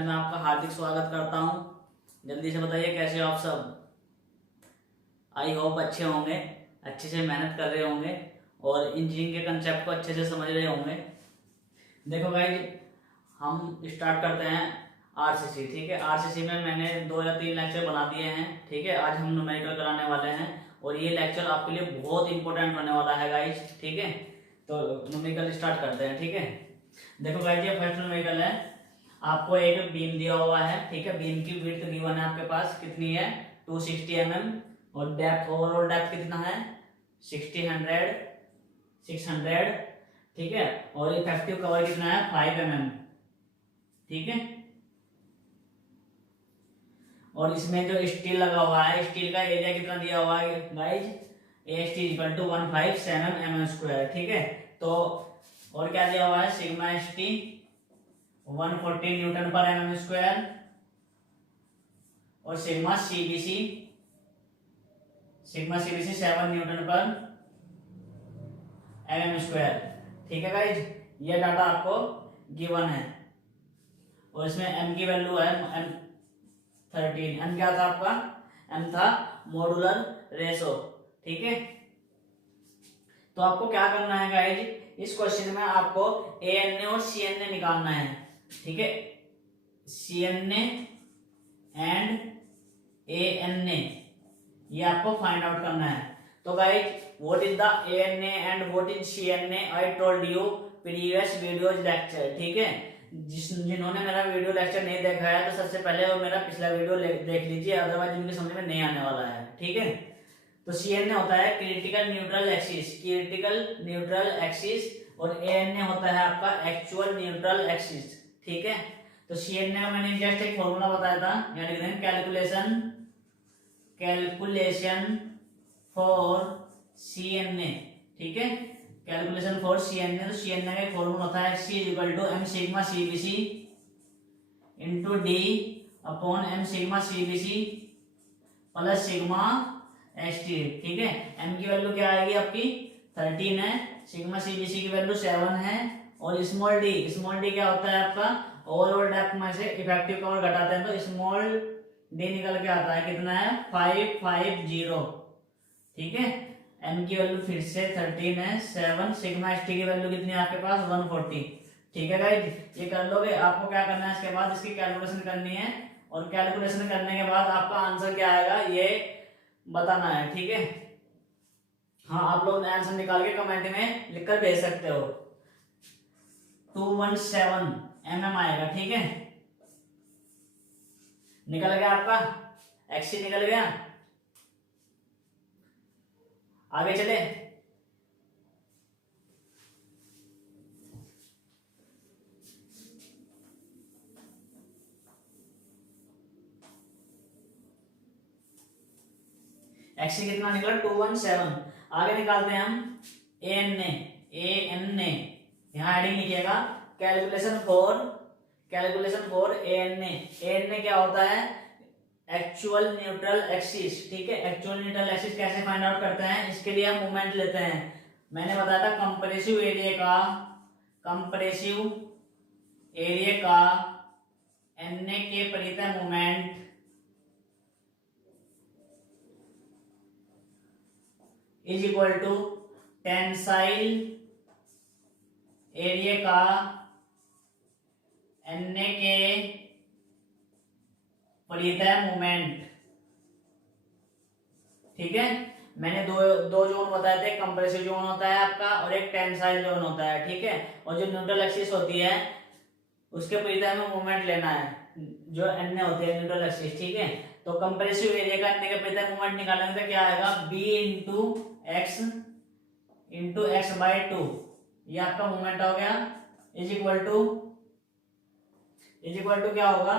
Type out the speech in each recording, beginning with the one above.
Channel में आपका हार्दिक स्वागत करता हूं। जल्दी से बताइए कैसे हो आप सब। आई होप अच्छे होंगे, अच्छे से मेहनत कर रहे होंगे और इंजीनियरिंग के कंसेप्ट को अच्छे से समझ रहे होंगे। देखो गाइज, हम स्टार्ट करते हैं आरसीसी। ठीक है, आरसीसी में मैंने 2 या 3 लेक्चर बना दिए हैं। ठीक है, आज हम न्यूमेरिकल कराने वाले हैं और ये लेक्चर आपके लिए बहुत इंपॉर्टेंट होने वाला है गाइज। ठीक है, तो न्यूमेरिकल स्टार्ट करते हैं। ठीक है, देखो गाइज, ये फर्स्ट न्यूमेरिकल है। आपको एक बीम दिया हुआ है। ठीक है, बीम की विड्थ गिवन है आपके पास, कितनी है 260 और डेप्थ, ओवरऑल डेप्थ कितना है 600। ठीक है, और इफेक्टिव कवर कितना है 5 ठीक है, और इसमें जो स्टील लगा हुआ है, स्टील का एरिया कितना दिया हुआ है गाइज, AST = 157 mm²। ठीक है, तो और क्या दिया हुआ है, सिग्मा ST 140 N/mm² और सिग्मा CBC 7 N/mm²। ठीक है गाइज, ये डाटा आपको गिवन है और इसमें m की वैल्यू है M13। m क्या था आपका, m था मॉड्यूलर रेशो। ठीक है, तो आपको क्या करना है गाइज, इस क्वेश्चन में आपको ANA और CNA निकालना है। ठीक है, CNA एंड ANA ये आपको फाइंड आउट करना है। तो guys, what is the ANA and what is CNA, I told you previous videos lecture. ठीक है, जिन्होंने मेरा वीडियो लेक्चर नहीं देखा है तो सबसे पहले वो मेरा पिछला वीडियो देख लीजिए, अदरवाइज उनकी समझ में नहीं आने वाला है। ठीक है, तो CNA होता है क्रिटिकल न्यूट्रल एक्सिस और ANA होता है आपका एक्चुअल न्यूट्रल एक्सिस। ठीक है, तो CNA का मैंने जस्ट एक फॉर्मूला बताया था, यानी कैलकुलेशन फॉर CNA। ठीक है, कैलकुलेशन फॉर CNA, तो CNA का एक फॉर्मूला होता है C = m sigma CBC into D upon m sigma CBC plus sigma ST। ठीक है, m की वैल्यू क्या आएगी आपकी 13 है, सिग्मा CBC की वैल्यू 7 है और स्मॉल d क्या होता है आपका, ओवरऑल डेप्थ में से इफेक्टिव कवर घटाते हैं तो स्मॉल d निकल के आता है, कितना है 550। ठीक है, m की वैल्यू फिर से 13 है, 7, सिग्मा ST की वैल्यू कितनी है आपके पास 140। ठीक है गाइज, ये कर लोगे। आपको क्या करना है, इसके बाद इसकी कैलकुलेशन करनी है और कैलकुलेशन करने के बाद आपका आंसर क्या आएगा ये बताना है। ठीक है, हाँ, आप लोग आंसर निकाल के कमेंट में लिखकर भेज सकते हो। 217 mm आएगा। ठीक है, निकल गया आपका, XC निकल गया। आगे चले, XC कितना निकला 217। आगे निकालते हैं हम ANA। यहां हेडिंग लिखिएगा कैलकुलेशन फॉर ANA। क्या होता है, एक्चुअल न्यूट्रल एक्सिस। ठीक है, एक्चुअल न्यूट्रल एक्सिस कैसे फाइंड आउट करते हैं, इसके लिए हम मोमेंट लेते हैं। मैंने बताया था कंप्रेसिव एरिया का NA के परितः moment is equal to tensile area का NA के परितः मोमेंट। ठीक है, मैंने दो जोन बताए थे, कंप्रेसिव जोन होता है आपका और एक टेंसाइल जोन होता है। ठीक है, और जो न्यूट्रल एक्सिस होती है उसके परितः में मोमेंट लेना है, जो NA होती है न्यूट्रल एक्सिस। ठीक है, तो कंप्रेसिव एरिया का NA के परितः मोमेंट निकालने से क्या आएगा, B इंटू x/2, ये आपका मोमेंट हो गया, इज इक्वल टू क्या होगा,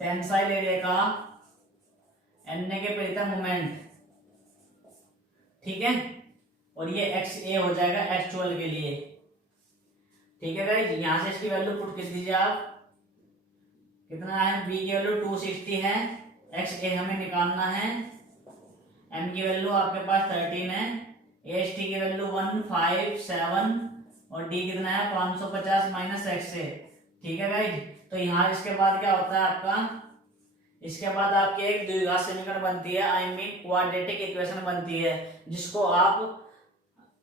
टेंसाइल एरिया का NA के परितः मोमेंट। ठीक है, और ये XA हो जाएगा एक्चुअल के लिए। ठीक है गाइस, यहां से इसकी वैल्यू पुट कर दीजिए आप, कितना है, B की वैल्यू 260 है, XA हमें निकालना है, M की वैल्यू आपके पास 13 है, AST की वैल्यू 157 और D कितना है 550 - XA। ठीक है गाइज, तो तो यहाँ इसके बाद क्या होता है आपका, इसके बाद आपकी एक द्विघात समीकरण बनती है, आई मीन क्वाड्रेटिक इक्वेशन बनती है, जिसको आप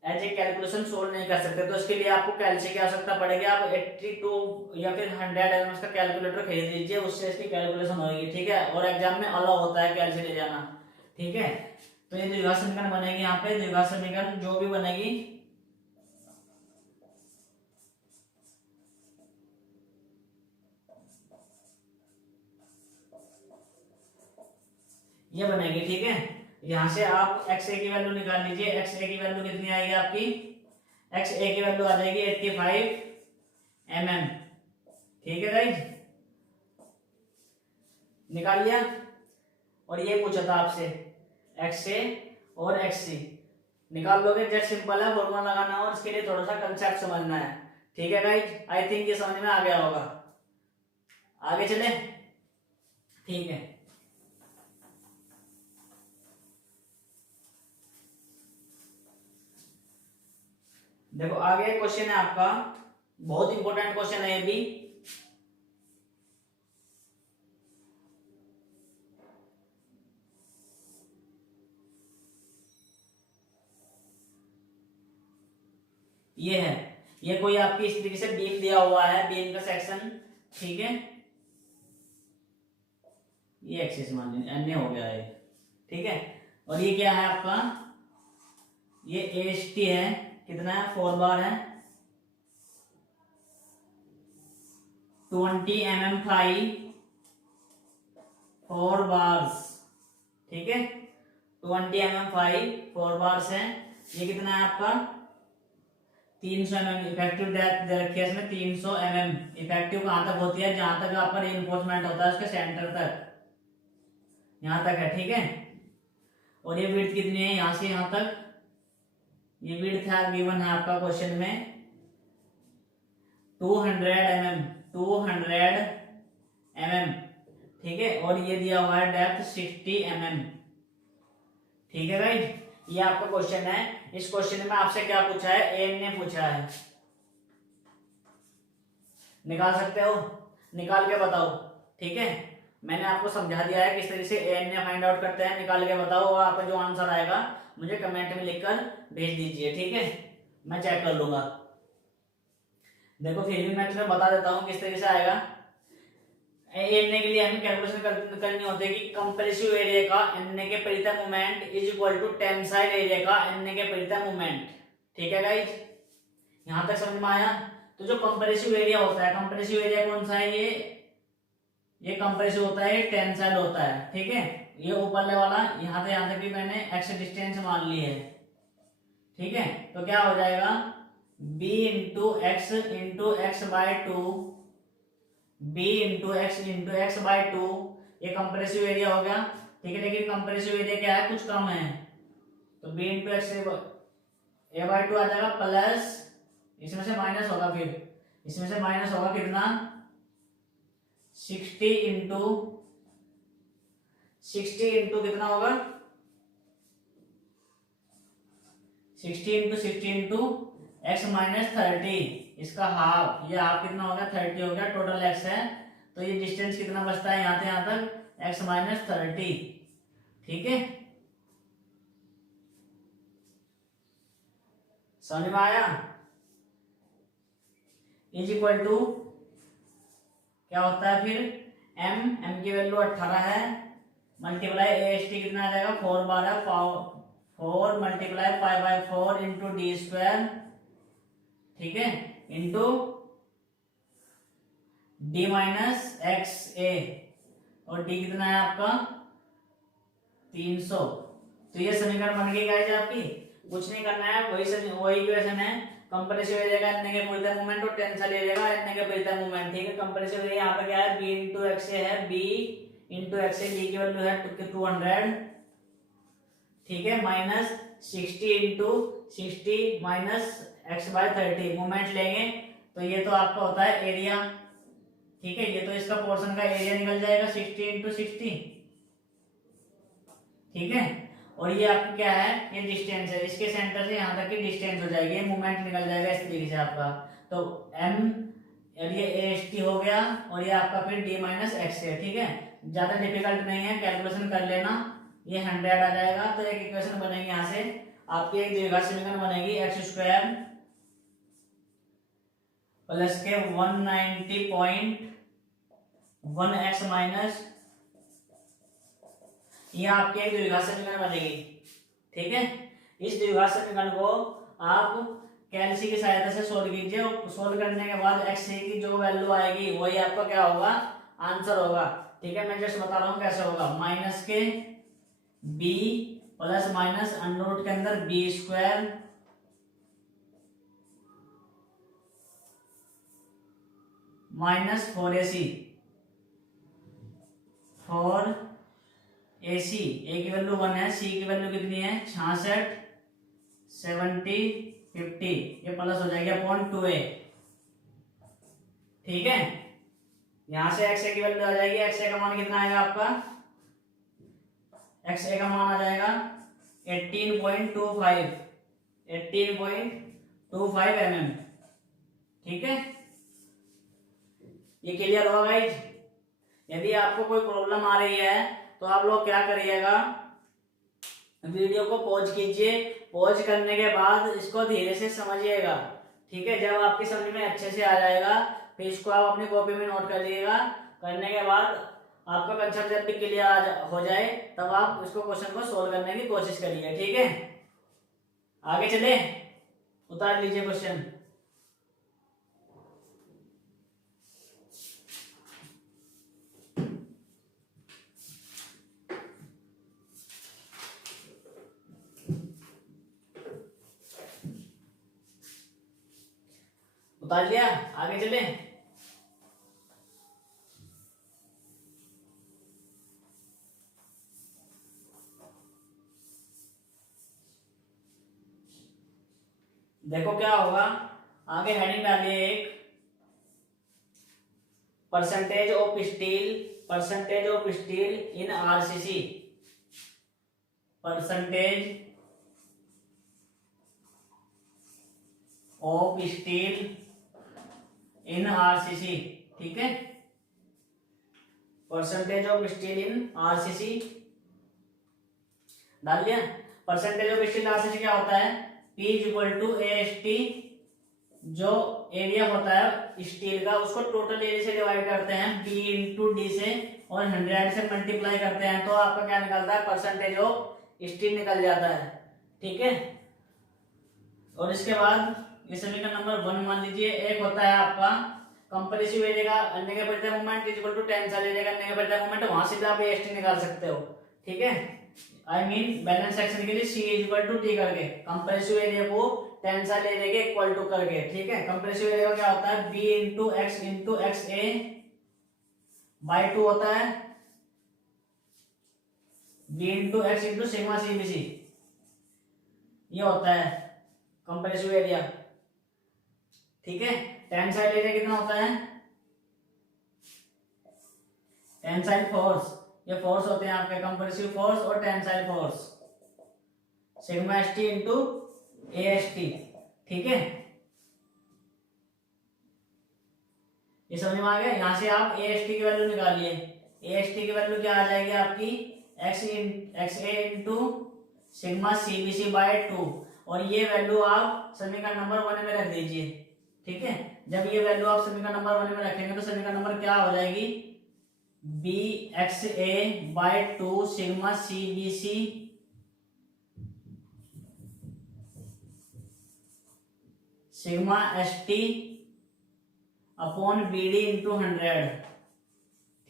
एज ए कैलकुलेशन सोल्व नहीं कर सकते। तो इसके लिए आपको कैलसी की आवश्यकता पड़ेगी। आप 82 या फिर 100 एमएम का कैलकुलेटर खरीद लीजिए, उससे इसकी कैलकुलेशन होगी, ठीक है। और एग्जाम में अलाउ होता है कैलसी ले जाना, ठीक है। तो ये द्विघात समीकरण बनेगी, यहाँ पे द्विघात समीकरण जो भी बनेगी ये बनेगी, ठीक है। यहां से आप एक्स ए की वैल्यू निकाल लीजिए। एक्स ए की वैल्यू कितनी आएगी आपकी, एक्स ए की वैल्यू आ जाएगी 85 mm, ठीक है गाइज, निकाल लिया। और ये पूछा था आपसे एक्स ए और एक्स सी, निकाल लोगे, जस्ट सिंपल है, फॉर्मूला लगाना और इसके लिए थोड़ा सा कंसेप्ट समझना है, ठीक है गाइज। आई थिंक ये समझ में आ गया होगा। आगे चले, ठीक है। देखो आगे क्वेश्चन है आपका, बहुत इंपॉर्टेंट क्वेश्चन है ये भी। ये है, ये कोई आपकी इस तरीके से बीम दिया हुआ है, बीम का सेक्शन, ठीक है। ये एक्सिस मान लीजिए अन्य हो गया है, ठीक है। और ये क्या है आपका, ये एच टी है, कितना है, 4 बार है, 20 mm फाई 4 बार्स, ठीक है। 20 mm फाई 4 बार्स है। ये कितना है आपका 300 mm, इफेक्टिव डेप्थ दे रखी है इसमें 300 mm। इफेक्टिव कहां तक होती है, जहां तक आपका रीइंफोर्समेंट होता है उसके सेंटर तक, यहां तक है, ठीक है। और ये विड्थ कितनी है, यहां से यहां तक, ये विड्थ है गिवन है आपका क्वेश्चन में 200 mm, 200 mm, ठीक है। और ये दिया हुआ है डेप्थ 60 mm, ठीक है गाइज। ये आपका क्वेश्चन है। इस क्वेश्चन में आपसे क्या पूछा है, एन ने पूछा है, निकाल सकते हो, निकाल के बताओ, ठीक है। मैंने आपको समझा दिया है किस तरीके से एन ने फाइंड आउट करते हैं, निकाल के बताओ। और आपका जो आंसर आएगा मुझे कमेंट में लिखकर भेज दीजिए, ठीक है, मैं चेक कर लूंगा। देखो फिर भी मैं तुम्हें बता देता हूँ किस तरीके से आएगा। एन के लिए हमें कैलकुलेशन करनी होती है कि कंप्रेसिव एरिया का एन के परितः moment is equal to tensile area का एन के परितः मोमेंट, ठीक है गाइज। यहां तक समझ में आया। तो जो कंप्रेसिव एरिया होता है, कंप्रेसिव एरिया कौन सा है, ये कंप्रेसिव होता है, टेंसाइल होता है, ठीक है। ये ऊपरले वाला यहां से यहां तक भी मैंने एक्स डिस्टेंस मान ली है, ठीक है। तो क्या हो जाएगा b into x by 2, b into x by 2, ये कंप्रेसिव एरिया हो गया, ठीक है। लेकिन कंप्रेसिव एरिया क्या है, कुछ कम है, तो b इंटू एक्स ए बाय 2 आ जाएगा, प्लस इसमें से माइनस होगा, फिर इसमें से माइनस होगा कितना 60 इंटू कितना होगा 60 इंटू एक्स माइनस 30, इसका हाफ, ये हाफ कितना हो गया 30 हो गया, टोटल एक्स है। तो ये डिस्टेंस कितना बचता है यहाँ से यहाँ तक एक्स माइनस 30, ठीक है। समझ में आया। इज इक्वल टू क्या होता है फिर, एम की वैल्यू 18 है, मल्टीप्लाई एच टी कितना आ जाएगा 4 बार है, 4 मल्टीप्लाई 5/4 इंटू डी स्क्वायर, ठीक है, इंटू डी माइनस एक्स ए, और डी कितना है आपका 300। तो ये समीकरण बन गई गाइस आपकी, कुछ नहीं करना है, वही इक्वेशन है। कंप्रेसिव एरिया का एन के परितः मोमेंट और टेंसाइल एरिया का एन के परितः मोमेंट, ठीक है। कंप्रेसिव एरिया यहाँ पे क्या है, बी इंटू एक्स है, बी इंटू एक्स, बी की वैल्यू है 200, ठीक है, minus 60 into 60 minus x by 30, moment लेंगे तो ये तो आपका होता है एरिया, ठीक है। ये तो इसका पोर्शन का एरिया निकल जाएगा 60 इंटू 60, ठीक है। और ये आपका क्या है, ये डिस्टेंस है, इसके सेंटर से यहाँ तक की डिस्टेंस हो जाएगी, ये मोमेंट निकल जाएगा इस तरीके से आपका। तो एम और ये ए एस टी हो गया और ये आपका फिर डी माइनस एक्स है। ठीक है, ज्यादा डिफिकल्ट नहीं है, कैलकुलेशन कर लेना। ये 100 आ जाएगा तो एक इक्वेशन बनेगी यहाँ से आपकी, एक द्विघात समीकरण बनेगी एक्स स्क्वायर प्लस के 190.1 एक्स माइनस, ये आपकी एक द्विघात समीकरण बनेगी। ठीक है, इस द्विघात समीकरण को आप कैलसी की सहायता से सोल्व कीजिए और सोल्व करने के बाद एक्स की जो वैल्यू आएगी वही आपका क्या होगा, आंसर होगा। ठीक है, मैं जस्ट बता रहा हूँ कैसे होगा। माइनस के B plus minus under root के अंदर B square minus 4ac, 4ac ए की वैल्यू 1 है, सी की वैल्यू कितनी है 66, 70, 50, ये प्लस हो जाएगी अपॉन 2a। ठीक है, यहां से एक्स ए की वैल्यू आ जाएगी, एक्स ए का मान कितना आएगा आपका, एक्स ए का मान आ जाएगा 18.25 mm। ठीक है, ये क्लियर होगा गाइज। यदि आपको कोई प्रॉब्लम आ रही है तो आप लोग क्या करिएगा, वीडियो को पॉज कीजिए, पॉज करने के बाद इसको धीरे से समझिएगा। ठीक है, जब आपकी समझ में अच्छे से आ जाएगा फिर इसको आप अपनी कॉपी में नोट कर लीजिएगा। करने के बाद आपका कंसेप्ट जब भी क्लियर हो जाए तब आप इसको क्वेश्चन को सोल्व करने की कोशिश करिए। ठीक है, आगे चले, उतार लीजिए क्वेश्चन। उतार लिया, आगे चले। देखो क्या होगा, आगे हेडिंग डालिए एक, percentage of steel in RCC, percentage of steel in RCC. ठीक है, percentage of steel in RCC डाल दिया। परसेंटेज ऑफ स्टील आरसीसी क्या होता है, P is equal to AST, जो एरिया होता है स्टील का उसको टोटल एरिया से डिवाइड करते हैं B इंटू डी से और 100 से मल्टीप्लाई करते हैं तो आपका क्या निकलता है, परसेंटेज ऑफ स्टील निकल जाता है। ठीक है, और इसके बाद ये समीकरण नंबर 1 मान लीजिए। एक होता है आपका कंप्रेसिव एरिया का negative moment is equal to tensile area का नेगेटिव मोमेंट, वहां से भी आप AST निकाल सकते हो। ठीक है, आई मीन बैलेंस सेक्शन के लिए C is equal to T करके कंप्रेसिव एरिया को टेंसाइल एरिया के इक्वल टू करके। ठीक है, कंप्रेसिव एरिया का क्या होता है, B into x A by 2 होता है, B into x into sigma CBC, ये होता है कंप्रेसिव एरिया। ठीक है, टेंसाइल एरिया कितना होता है, टेंसाइल फोर्स, ये फोर्स होते हैं आपके कंप्रेसिव फोर्स और tensile force, sigma S T into A S T. ठीक है, ये समझ में आ गया। यहां से आप ए एस टी की वैल्यू निकालिए, ए एस टी की वैल्यू क्या आ जाएगी आपकी, एक्स ए इंटू सिग्मा CBC बाय 2, और ये वैल्यू आप समीकरण नंबर 1 में रख दीजिए। ठीक है, जब ये वैल्यू आप समीकरण नंबर 1 में रखेंगे तो समीकरण नंबर क्या हो जाएगी, BXA by 2 sigma CBC sigma ST upon BD into 100।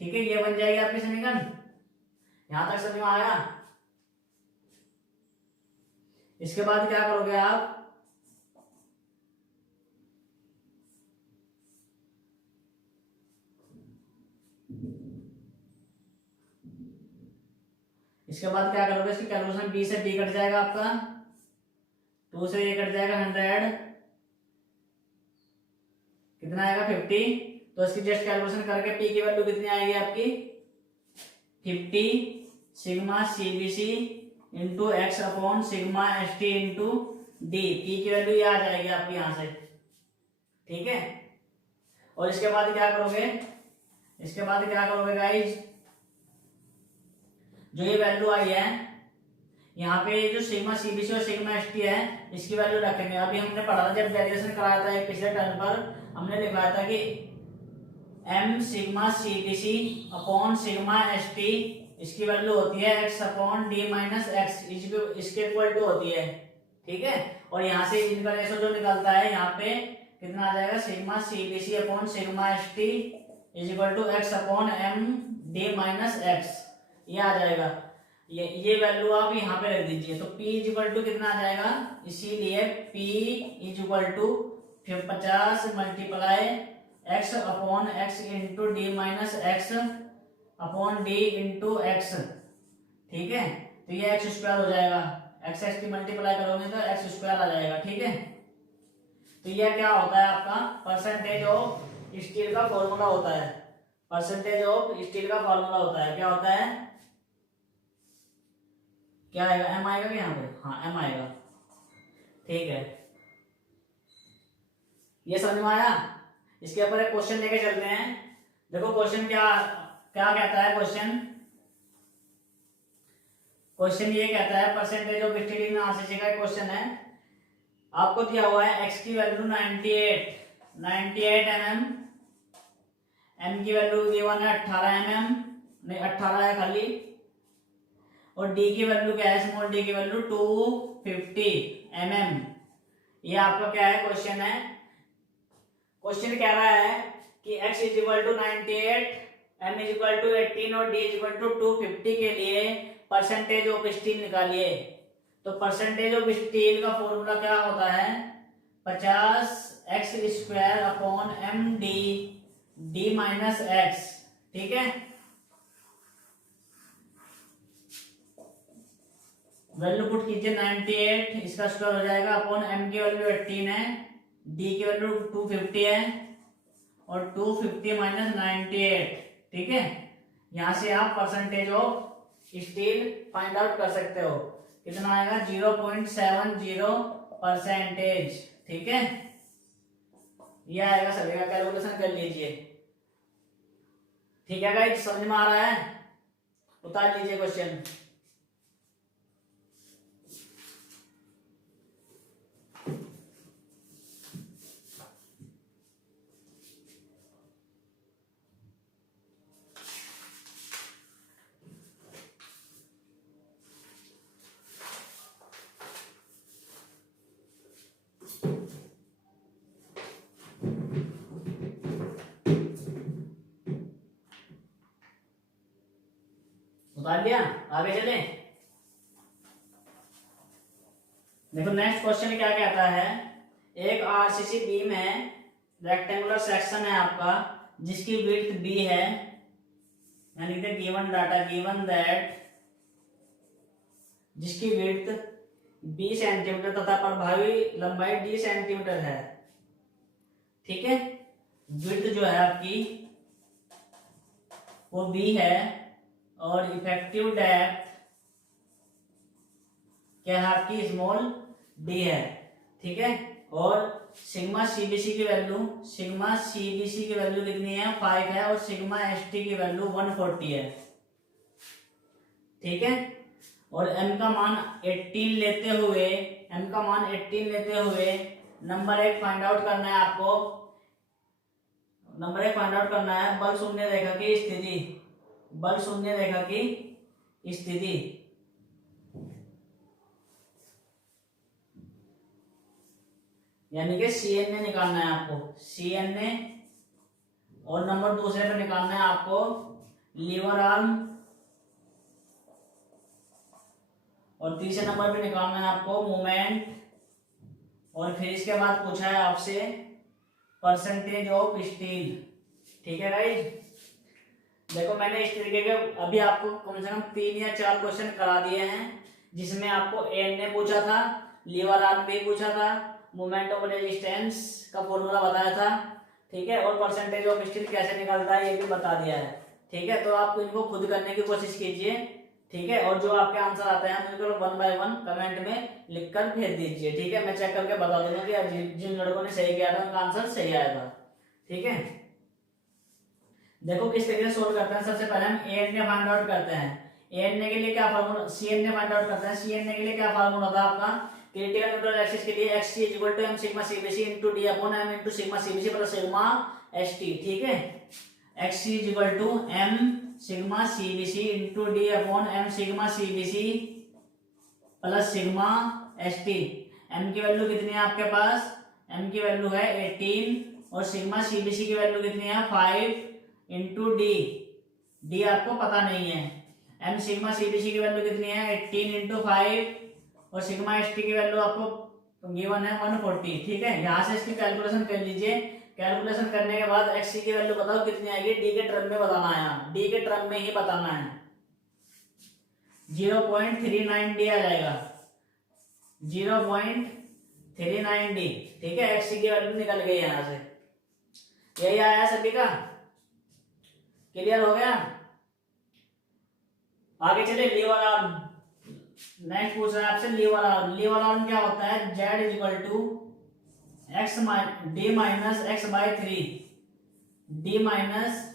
ठीक है, ये बन जाएगी आपकी समीकरण। यहां तक समझ में आया। इसके बाद क्या करोगे आप, इसके बाद क्या करोगे, इसकी कैलकुलेशन B से B कट जाएगा आपका, 2 से ये कट जाएगा 100, कितना आएगा 50। तो इसकी जस्ट कैलकुलेशन करके P की वैल्यू कितनी आएगी आपकी 50 sigma CBC into x upon sigma ST into D. P की वैल्यू ये आ जाएगी आपकी यहां से। ठीक है, और इसके बाद क्या करोगे, इसके बाद क्या करोगे गाइज, जो ये वैल्यू आई है यहाँ पे जो सिग्मा सीबीसी और सिग्मा एसटी है इसकी वैल्यू रखेंगे। अभी हमने पढ़ा था जब डेरिवेशन कराया था एक पिछले टर्म पर, हमने लिखवाया था कि m sigma CBC upon sigma ST इसकी वैल्यू होती है x upon D minus x, इसके इक्वल टू होती है, ठीक है। और यहाँ से इनका रेशो जो निकलता है यहाँ पे कितना आ जाएगा, sigma CBC upon sigma ST is equal to x upon m D minus x, ये आ जाएगा। ये वैल्यू आप यहाँ पे रख दीजिए, तो p इज इक्वल टू कितना आ जाएगा, इसीलिए p is equal to 50 multiply x upon x into D minus x upon D into x, ठीक है। तो ये एक्स स्क्वायर हो जाएगा, एक्स एक्स की मल्टीप्लाई करोगे तो एक्स स्क्वायर आ जाएगा, ठीक है। तो ये क्या होता है आपका परसेंटेज ऑफ स्टील का फॉर्मूला होता है, परसेंटेज ऑफ स्टील का फॉर्मूला होता है, क्या होता है, क्या आएगा, एम आएगा क्या यहाँ पे, हाँ एम आएगा, ठीक है। ये समझ में आया। इसके ऊपर एक क्वेश्चन लेके चलते हैं। देखो क्वेश्चन क्या क्या कहता है, क्वेश्चन ये कहता है percentage of steel in RCC का क्वेश्चन है। आपको दिया हुआ है x की वैल्यू 98 mm, m की वैल्यू गिवन है 18 mm, नहीं 18 है खाली, और d की वैल्यू क्या है, स्मॉल d की वैल्यू 250 mm। ये आपका क्या है क्वेश्चन है। क्वेश्चन कह रहा है कि x is equal to 98, m is equal to 18 और d इज इक्वल टू 250 के लिए परसेंटेज ऑफ स्टील निकालिए। तो परसेंटेज ऑफ स्टील का फॉर्मूला क्या होता है, 50x square upon M D minus x, ठीक है। वैल्यू पुट कीजिए 98, इसका स्क्वायर हो जाएगा अपॉन m की वैल्यू 18 है, d की वैल्यू 250 है और 250 माइनस 98, ठीक है। यहां से आप percentage of steel find out कर सकते हो, कितना आएगा 0.70%, ठीक है। ये आएगा सभी का, कैलकुलेशन कर लीजिए, ठीक है गाइस, समझ में आ रहा है, उतार लीजिए क्वेश्चन। उतार दिया, आगे चले। देखो नेक्स्ट क्वेश्चन क्या कहता है, एक आरसीसी बीम है, रेक्टेंगुलर सेक्शन है आपका, जिसकी विड्थ बी है, यानी कि गिवन डाटा गिवन दैट जिसकी विड्थ 20 सेंटीमीटर तथा प्रभावी लंबाई d सेंटीमीटर है, ठीक है। विड्थ जो है आपकी वो b है और इफेक्टिव डेप्थ क्या है आपकी स्मॉल d है, ठीक है। और सिग्मा सीबीसी की वैल्यू कितनी है 5 है और सिग्मा एसटी की वैल्यू 140 है, ठीक है। और m का मान 18 लेते हुए नंबर 1 फाइंड आउट करना है आपको, नंबर 1 फाइंड आउट करना है बल शून्य रेखा की स्थिति, यानी कि CNA निकालना है आपको, CNA। और नंबर दूसरे पे निकालना है आपको लीवर आर्म, और तीसरे नंबर पे निकालना है आपको मोमेंट, और फिर इसके बाद पूछा है आपसे परसेंटेज ऑफ स्टील, ठीक है गाइस। देखो मैंने इस तरीके के अभी आपको कम से कम 3 या 4 क्वेश्चन करा दिए हैं, जिसमें आपको ANA पूछा था, लीवर आर्म भी पूछा था, मोमेंट ऑफ रेजिस्टेंस का फॉर्मूला बताया था, ठीक है। और परसेंटेज ऑफ स्टील कैसे निकलता है ये भी बता दिया है, ठीक है। तो आप इनको खुद करने की कोशिश कीजिए, ठीक है। और जो आपके आंसर आते हैं मुझे 1 बाय 1 कमेंट में लिखकर भेज दीजिए, ठीक है। मैं चेक करके बता दूंगा कि जिन लड़कों ने सही किया था उनका आंसर सही आया था, ठीक है। देखो किस तरीके से सोल्व करते हैं। सबसे पहले हम A N A find out करते हैं। ए एन ए के लिए क्या formula, C N A find out करते हैं। सी एन ए के लिए क्या फार्मूला होता है आपका, क्रिटिकल न्यूट्रल एक्सिस के लिए x C equal to M sigma CBC into D upon M into sigma CBC plus sigma S T. ठीक है, x C equal to M sigma CBC into D upon M sigma CBC plus sigma S T. M की वैल्यू कितनी है आपके पास, M की value है 18 और सिग्मा सीबीसी की वैल्यू कितनी है 5 इंटू डी। डी आपको पता नहीं है। एम सिग्मा सीबीसी की वैल्यू कितनी है 18 इंटू 5 और सिग्मा एस टी की वैल्यू आपको गिवन है 140। ठीक है, यहाँ से इसकी कैलकुलेशन कर लीजिए। कैलकुलेशन करने के बाद एक्स की वैल्यू बताओ कितनी आएगी, डी के टर्म में बताना है, डी के टर्म में ही बताना है। 0.39 डी आ जाएगा, 0.39 डी। ठीक है, एक्स की वैल्यू निकल गई यहाँ से। यही आया सभी का, क्लियर हो गया। आगे चले लीवर आर्म। नेक्स्ट पूछ रहा है आपसे लीवर आर्म। लीवर आर्म क्या होता है, Z is equal to x D minus x by 3, D minus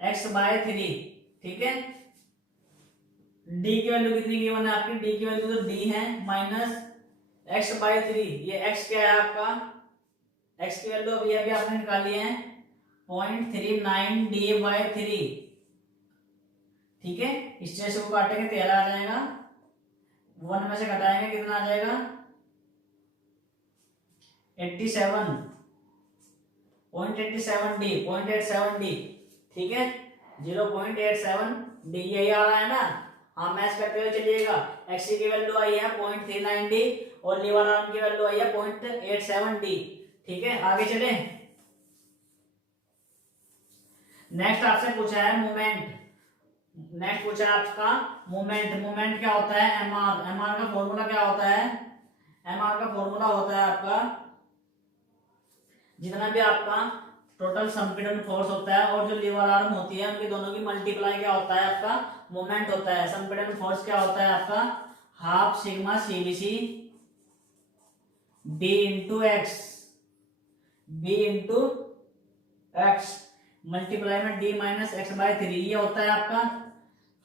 x by 3। ठीक है, डी की वैल्यू कितनी गिवन है आपकी, डी की वैल्यू तो डी है माइनस एक्स बाय 3। ये एक्स क्या है आपका, एक्स की वैल्यू अभी अभी आपने निकाली है 0.39 डी बाय 3। ठीक है, इस जैसे को काटेंगे 13 आ जाएगा, 1 में से घटाएंगे कितना आ जाएगा 87.87 डी, 0.87 डी। ठीक है, 0.87 डी यही आ रहा है ना। हाँ, मैच करते हुए चलिएगा। एक्स की वैल्यू आई है 0.39 डी और लीवर आर्म की वैल्यू आई है 0.87 डी। ठीक है, आगे चले। नेक्स्ट आपसे पूछा है मूवमेंट। नेक्स्ट पूछा है आपका मूवमेंट। मूवमेंट क्या होता है, एम आर। एम आर का फॉर्मूला क्या होता है, एम आर का फॉर्मूला होता है आपका जितना भी आपका टोटल संपीड़न फोर्स होता है और जो लीवर आर्म होती है उनकी दोनों की मल्टीप्लाई क्या होता है आपका मोमेंट होता है। संपीड़न फोर्स क्या होता है आपका half sigma CBC B into x, B into x multiply में डी माइनस एक्स बाय 3। ये होता है आपका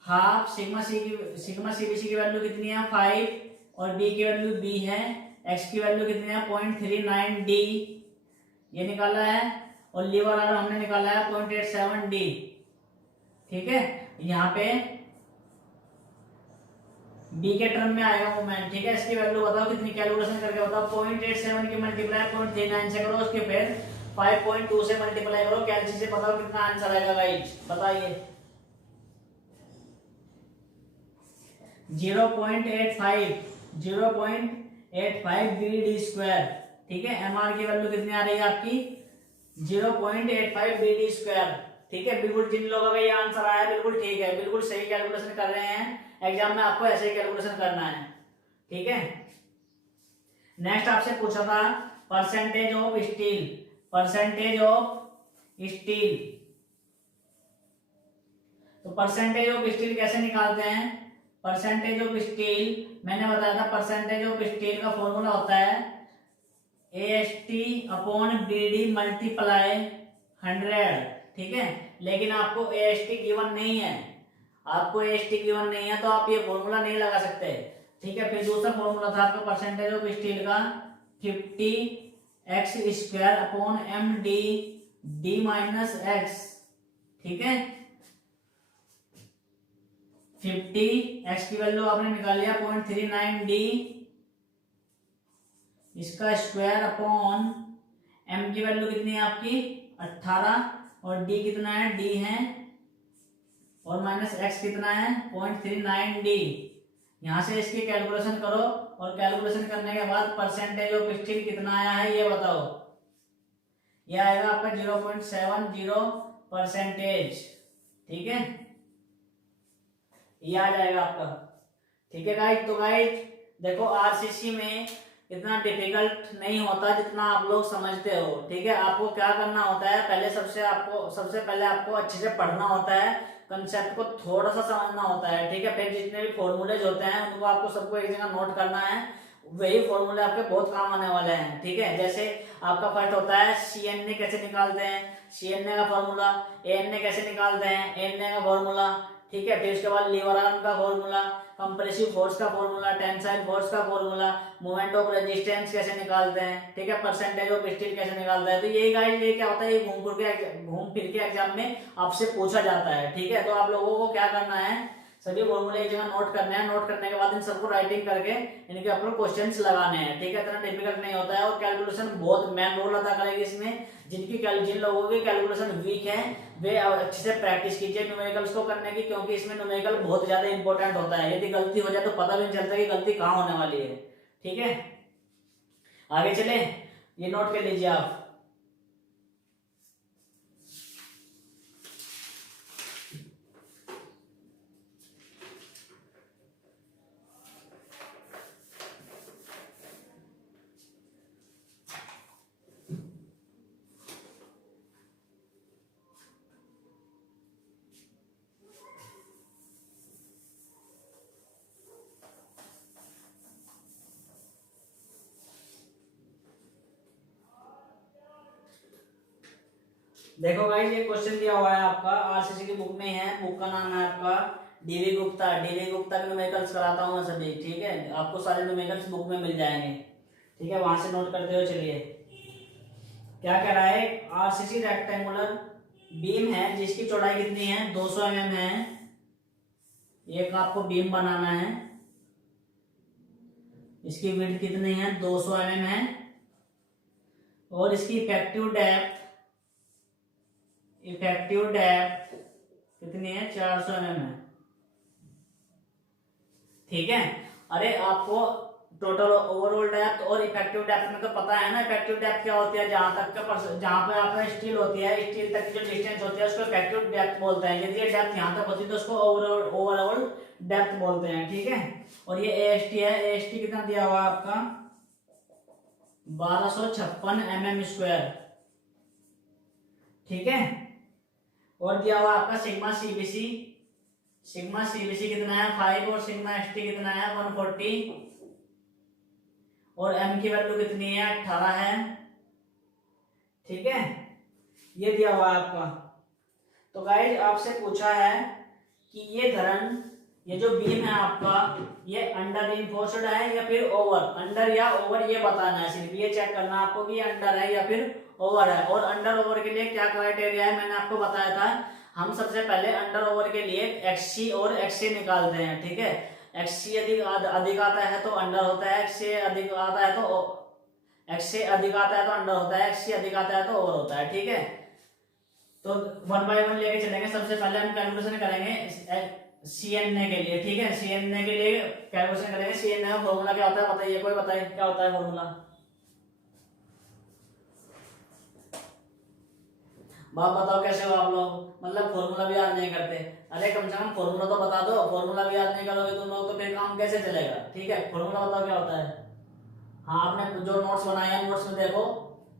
हाफ सिग्मा सीबीसी की वैल्यू कितनी है 5 और डी की वैल्यू बी है, एक्स की वैल्यू कितनी है 0.39 डी ये निकाला है और लीवर आर्म हमने निकाला है 0.87 डी। ठीक है, यहाँ पे डी के टर्म में आएगा मोमेंट। ठीक है, इसकी वैल्यू बताओ कितनी, कैलकुलेशन करके बताओ। 0.87 की मल्टीप्लाई 0.39 से करो, उसके फिर 5.2 से मल्टीप्लाई करो, कैलसी से बताओ कितना आंसर आएगा गाइस, बताइए। 0.85 बी डी स्क्वायर। ठीक है, एम आर की वैल्यू कितनी आ रही है आपकी 0.85 बी डी स्क्वायर। ठीक है, बिल्कुल जिन लोगों का ये आंसर आया बिल्कुल ठीक है, बिल्कुल सही कैलकुलेशन कर रहे हैं। एग्जाम में आपको ऐसे ही कैलकुलेशन करना है। ठीक है, नेक्स्ट आपसे पूछा था percentage of steel. Percentage of steel, तो परसेंटेज ऑफ स्टील कैसे निकालते हैं। परसेंटेज ऑफ स्टील मैंने बताया था, परसेंटेज ऑफ स्टील का फॉर्मूला होता है AST अपॉन BD मल्टीप्लाई 100। ठीक है, लेकिन आपको AST गिवन नहीं है, आपको AST गिवन नहीं है तो आप ये फॉर्मूला नहीं लगा सकते। ठीक है, फिर दूसरा फॉर्मूला था आपका परसेंटेज ऑफ स्टील का 50x square upon MD D minus x. ठीक है, 50x की वैल्यू आपने निकाल लिया 0.39 डी इसका स्क्वायर अपॉन m की वैल्यू कितनी है आपकी 18 और d कितना है d है और माइनस x कितना है 0.39 डी। यहां से इसकी कैलकुलेशन करो और कैलकुलेशन करने के बाद परसेंटेज ऑफ स्टील कितना आया है ये बताओ। ये आएगा आपका 0.70%। ठीक है, ये आ जाएगा आपका। ठीक है गाइस, तो गाइस देखो आरसीसी में इतना डिफिकल्ट नहीं होता जितना आप लोग समझते हो। ठीक है, आपको क्या करना होता है, सबसे पहले आपको अच्छे से पढ़ना होता है, कंसेप्ट को थोड़ा सा समझना होता है। ठीक है, फिर जितने भी फॉर्मूलेज होते हैं उनको आपको सबको एक जगह नोट करना है, वही फॉर्मूले आपके बहुत काम आने वाले हैं। ठीक है, जैसे आपका फर्स्ट होता है CNA कैसे निकालते हैं। सी एन ए का फॉर्मूला, ए एन ए कैसे निकालते हैं, ए एन ए का फॉर्मूला, ठीक है। फिर उसके बाद लीवर आर्म का फॉर्मूला, कंप्रेसिव फोर्स का फॉर्मूला, टेंसाइल फोर्स का फॉर्मूला, मोमेंट ऑफ रेजिस्टेंस कैसे निकालते हैं, ठीक है, परसेंटेज ऑफ स्टील कैसे निकालते हैं। तो यही गाइस ये क्या होता है, ये घूम फिर के एग्जाम में आपसे पूछा जाता है, ठीक है। तो आप लोगों को क्या करना है, सभी फॉर्मूले एक जगह नोट करने हैं, नोट करने के बाद इन सबको राइटिंग करके इनके ऊपर क्वेश्चंस लगाने हैं, ठीक है। इतना डिफिकल्ट नहीं होता है और कैलकुलेशन बहुत मेन रोल अदा करेगी इसमें। जिन लोगों की कैलकुलेशन वीक है वे अच्छे से प्रैक्टिस कीजिए न्यूमेरिकल्स को करने की, क्योंकि इसमें न्यूमेरिकल बहुत ज्यादा इंपॉर्टेंट होता है। यदि गलती हो जाए तो पता भी नहीं चलता कि गलती कहाँ होने वाली है, ठीक है। आगे चले, ये नोट कर लीजिए आप। देखो गाइस, ये क्वेश्चन दिया हुआ है आपका, आरसीसी की बुक में है। बुक का नाम है आपका डीवी गुप्ता। डीवी गुप्ता के न्यूमेरिकल्स कराता हूँ मैं सभी, ठीक है। आपको सारे न्यूमेरिकल्स बुक में मिल जाएंगे, ठीक है। वहां से नोट करते हुए चलिए। क्या कह रहा है, आरसीसी रेक्टेंगुलर बीम है जिसकी चौड़ाई कितनी है, 200 mm है। एक आपको बीम बनाना है, इसकी विड्थ कितनी है, 200 mm है। और इसकी इफेक्टिव डेप्थ कितनी है, 400 mm है, ठीक है। अरे आपको टोटल ओवरऑल डेप्थ और इफेक्टिव डेप्थ में तो पता है ना, इफेक्टिव डेप्थ क्या होती है, जहां पे आपका स्टील होती है, स्टील तक की जो डिस्टेंस होती है उसको इफेक्टिव डेप्थ बोलते हैं। यदि ये डेप्थ यहां तक होती है तो उसको ओवरऑल डेप्थ बोलते हैं, ठीक है। और ये एएसटी है, एएसटी कितना दिया हुआ है आपका, 1256 mm², ठीक है। और दिया हुआ आपका सिग्मा सीबीसी कितना है, 5, और सिग्मा एसटी कितना है, 140, और एम की वैल्यू कितनी है, 18 है, ठीक है। ये दिया हुआ है आपका। तो गाइस आपसे पूछा है कि ये जो बीम है आपका, ये अंडर रिइंफोर्स्ड है या फिर ओवर, अंडर या ओवर ये बताना है। सिर्फ ये चेक करना है आपको कि ये अंडर है या फिर ओवर है। और अंडर ओवर के लिए क्या क्राइटेरिया है, मैंने आपको बताया था। हम सबसे पहले अंडर ओवर के लिए एक्ससी और एक्सए निकालते हैं, ठीक है। एक्ससी अधिक आता है तो अंडर होता है, एक्सए अधिक आता है तो अंडर होता है, एक्ससी अधिक आता है तो ओवर होता है, ठीक है। तो 1 बाय 1 लेके चलेंगे। सबसे पहले हम कैलकुलेशन करेंगे सीएनए के लिए, ठीक है। सीएनए के लिए कैलकुलेशन करेंगे। सीएनए का फॉर्मूला क्या होता है बताइए, कोई बताए क्या होता है फॉर्मूला। बाप बताओ कैसे हो आप लोग, मतलब फॉर्मूला भी याद नहीं करते। अरे कम से कम फॉर्मूला तो बता दो, फॉर्मूला भी याद नहीं करोगे तुम लोग तो फिर काम कैसे चलेगा, ठीक है। फॉर्मूला बताओ क्या होता है। हाँ, आपने जो नोट्स बनाए हैं नोट्स में देखो,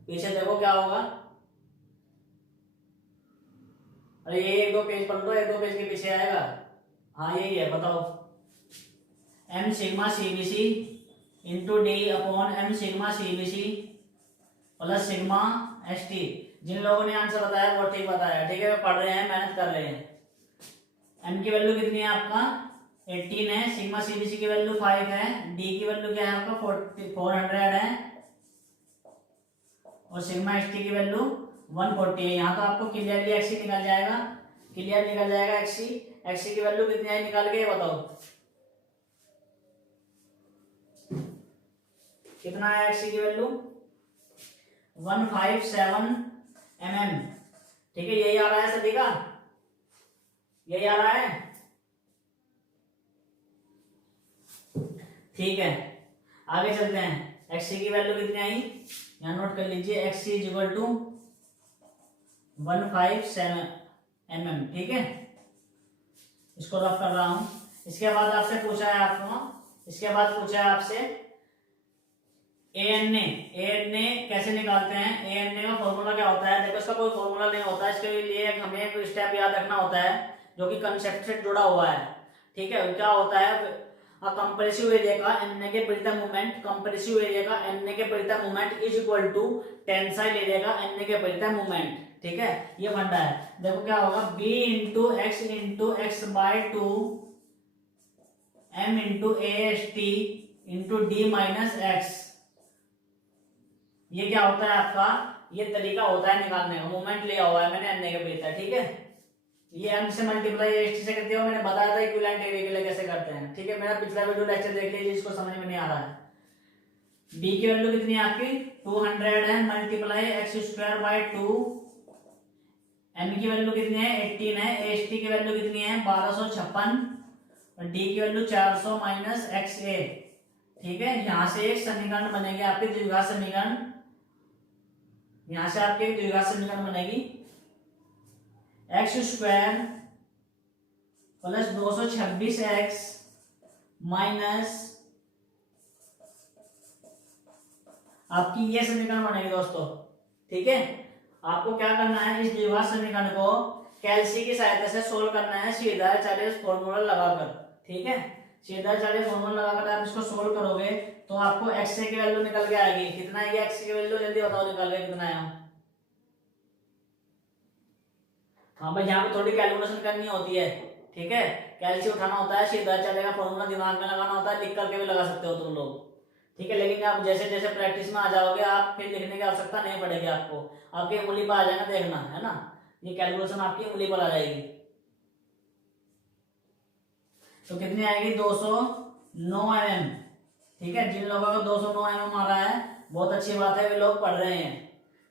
पीछे देखो क्या होगा। अरे ये 1-2 पेज पढ़ लो, 1-2 पेज के पीछे आएगा। हाँ यही है, बताओ। m sigma CBC into D upon m sigma CBC plus sigma ST. जिन लोगों ने आंसर बताया वो ठीक बताया, ठीक है। पढ़ रहे हैं, मेहनत कर रहे हैं। m की वैल्यू कितनी है आपका, 18 है। सिग्मा सीबीसी की वैल्यू 5 है। डी की वैल्यू क्या है आपका, 400 है। और सिग्मा एसटी की वैल्यू 140 है। यहाँ तो आपको क्लियरली एक्सी निकल जाएगा, एक्सी की वैल्यू कितनी आई निकाल के बताओ, कितना है एक्सी की वैल्यू, 157 mm, ठीक है। यही आ रहा है सभी का, यही आ रहा है, ठीक है। आगे चलते हैं। एक्सी की वैल्यू कितनी आई, यहाँ नोट कर लीजिए। X C is equal to 157 mm, ठीक है। इसको रफ कर रहा हूं। इसके बाद आपसे पूछा है आपसे एएनए कैसे निकालते हैं। एएनए का फॉर्मूला क्या होता है, देखो इसका कोई फॉर्मूला नहीं होता है। इसके लिए हमें एक स्टेप याद रखना होता है जो कि कंसेप्ट से जुड़ा हुआ है, ठीक है। क्या होता है, कंप्रेसिव एरिया का एन के पिरिटम movement is equal to tensile area का एन के पिरिटम मूवमेंट, ठीक है, ये फंडा है। देखो क्या होगा, b into x by 2 m इंटू A S T into D minus x. ये क्या होता है आपका, ये तरीका होता है निकालने का, मोमेंट लिया हुआ है मैंने अन्य के भीतर, ठीक है। ये m से मल्टीप्लाई एस टी से करते हो, मैंने बताया था इक्विवेलेंट एरिया के लिए कैसे करते हैं, ठीक है। मेरा पिछला वीडियो लेक्चर देख लीजिए जिसको समझ में नहीं आ रहा है। b की वैल्यू कितनी है आपकी 200 है, multiply x square by 2, m की वैल्यू कितनी है 18 है, एस टी की वैल्यू कितनी है 1256 और d की वैल्यू 400 माइनस एक्स ए, ठीक है। यहां से एक समीकरण बनेगी आपकी द्विघात समीकरण, यहां से आपके द्विघात समीकरण बनेगी x square plus 226 x minus आपकी ये समीकरण बनेगी दोस्तों, ठीक है। आपको क्या करना है, इस द्विघात समीकरण को कैल्सी की सहायता से सोल्व करना है सीधा 40 फॉर्मूला लगाकर, ठीक है। सीधा 40 फॉर्मूला लगाकर आप इसको सोल्व करोगे तो आपको एक्स की वैल्यू निकल के आएगी। कितना आएगी एक्स की वैल्यू, जल्दी बताओ निकल के कितना आया। हाँ भाई, यहाँ पे थोड़ी कैलकुलेशन करनी होती है, ठीक है। कैल्सी उठाना होता है, सीधा चलेगा फॉर्मूला दिमाग में लगाना होता है, लिख करके भी लगा सकते हो तुम लोग, ठीक है। लेकिन आप जैसे जैसे प्रैक्टिस में आ जाओगे आप फिर लिखने की आवश्यकता नहीं पड़ेगी आपको, आपकी उंगली पर आ जाएगा, देखना है ना, ये कैलकुलेशन आपकी उंगली पर आ जाएगी। तो कितनी आएगी 209 mm, ठीक है। जिन लोगों को 209 mm आ रहा है बहुत अच्छी बात है, वे लोग पढ़ रहे हैं,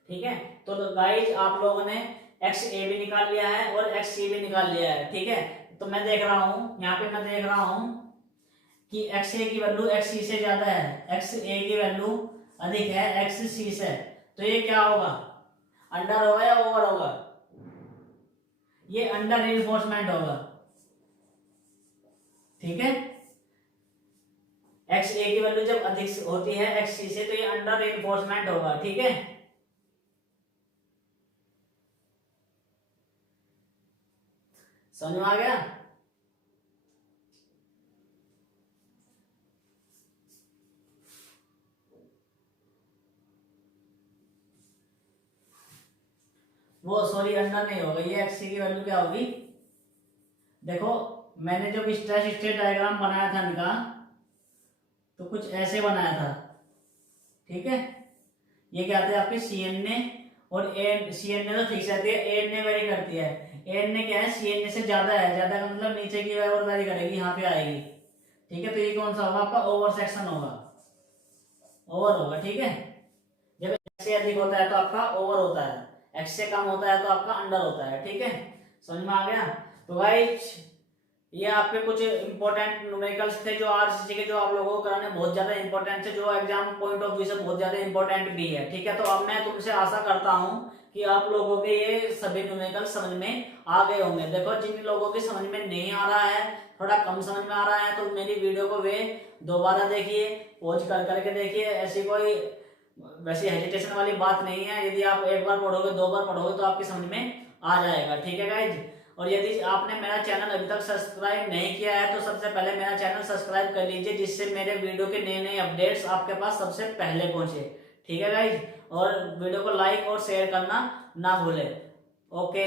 ठीक है। तो गाइस आप लोगों ने एक्स ए भी निकाल लिया है और एक्स सी भी निकाल लिया है, ठीक है। तो मैं देख रहा हूं यहाँ पे, मैं देख रहा हूं कि एक्स ए की वैल्यू एक्स सी से ज्यादा है, एक्स ए की वैल्यू अधिक है एक्स सी से, तो ये क्या होगा, अंडर होगा या ओवर होगा, ये अंडर रीइंफोर्समेंट होगा, ठीक है। एक्स ए की वैल्यू जब अधिक होती है एक्स सी से तो ये अंडर रीइंफोर्समेंट होगा, ठीक है। समझ में आ गया। वो सॉरी अंडर नहीं होगा, ये एक्स सी की वैल्यू क्या होगी, देखो मैंने जब स्ट्रेस स्टेट डायग्राम बनाया था इनका तो कुछ ऐसे बनाया था, ठीक है। ये क्या आते हैं आपके सी एन ए और ए, सी एन ए तो फिक्स आती है, ए एन ए वेरी करती है, ए एन ए क्या है सी एन ए से ज्यादा है, ज्यादा का मतलब नीचे की और वेरी करेगी, यहाँ पे आएगी, ठीक है। तो ये कौन सा होगा आपका ओवर सेक्शन होगा, ओवर होगा, ठीक है। जब एक्स से अधिक होता है तो आपका ओवर होता है, एक्स से कम होता है तो आपका अंडर होता है, ठीक है। समझ में आ गया। तो गाइस ये आपके कुछ इंपॉर्टेंट न्यूमेरिकल्स थे जो आरसीसी के, जो आप लोगों को कराने बहुत ज्यादा इंपॉर्टेंट थे, जो एग्जाम पॉइंट ऑफ व्यू से बहुत ज्यादा इंपॉर्टेंट भी है, ठीक है। तो अब मैं तुमसे आशा करता हूं कि आप लोगों के ये सभी न्यूमेरिकल समझ में आ गए होंगे। देखो जिन लोगों के समझ में नहीं आ रहा है, थोड़ा कम समझ में आ रहा है, तो मेरी वीडियो को वे दोबारा देखिए, पॉज कर करके देखिए, ऐसी कोई वैसे हेजिटेशन वाली बात नहीं है। यदि आप एक बार पढ़ोगे, दो बार पढ़ोगे तो आपकी समझ में आ जाएगा, ठीक है गाइज। और यदि आपने मेरा चैनल अभी तक सब्सक्राइब नहीं किया है तो सबसे पहले मेरा चैनल सब्सक्राइब कर लीजिए, जिससे मेरे वीडियो के नए नए अपडेट्स आपके पास सबसे पहले पहुंचे, ठीक है गाइज। और वीडियो को लाइक और शेयर करना ना भूलें। ओके।